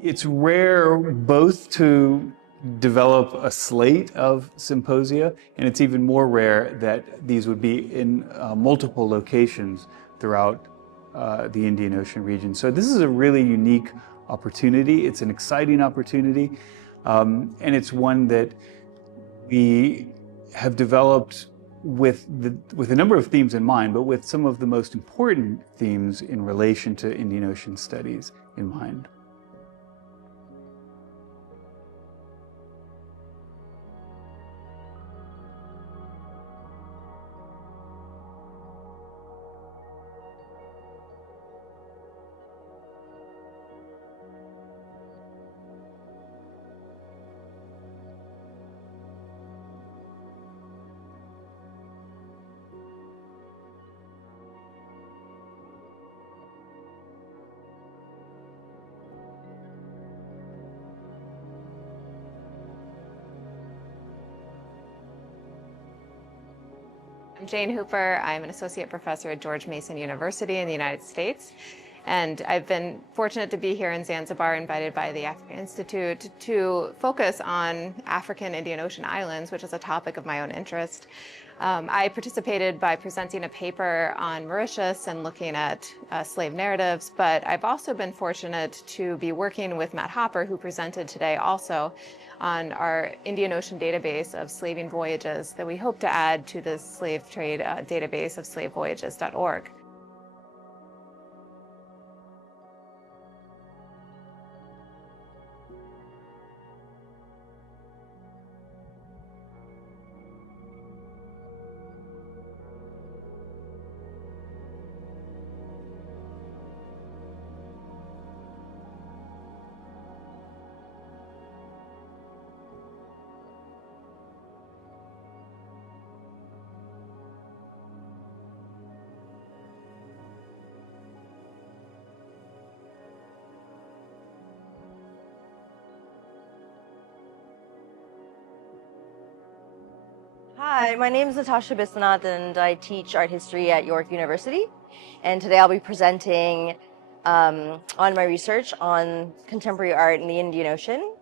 It's rare both to develop a slate of symposia, and it's even more rare that these would be in multiple locations throughout the Indian Ocean region. So this is a really unique opportunity. It's an exciting opportunity, and it's one that we have developed with a number of themes in mind, but with some of the most important themes in relation to Indian Ocean studies in mind. I'm Jane Hooper. I'm an associate professor at George Mason University in the United States. And I've been fortunate to be here in Zanzibar, invited by the Africa Institute to focus on African Indian Ocean islands, which is a topic of my own interest. I participated by presenting a paper on Mauritius and looking at slave narratives, but I've also been fortunate to be working with Matt Hopper, who presented today also, on our Indian Ocean database of slaving voyages that we hope to add to the slave trade database of slavevoyages.org. Hi, my name is Natasha Biswanath and I teach art history at York University. And today I'll be presenting on my research on contemporary art in the Indian Ocean,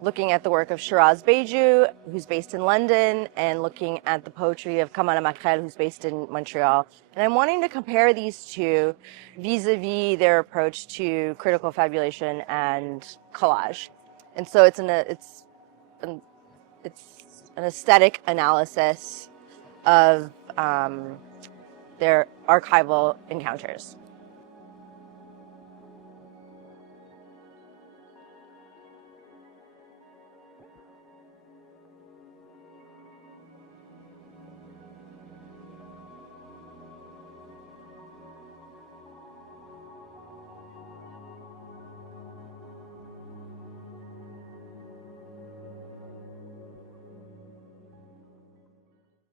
looking at the work of Shiraz Beju, who's based in London, and looking at the poetry of Kamana Makrel, who's based in Montreal. And I'm wanting to compare these two vis-a-vis their approach to critical fabulation and collage. And so it's an aesthetic analysis of their archival encounters.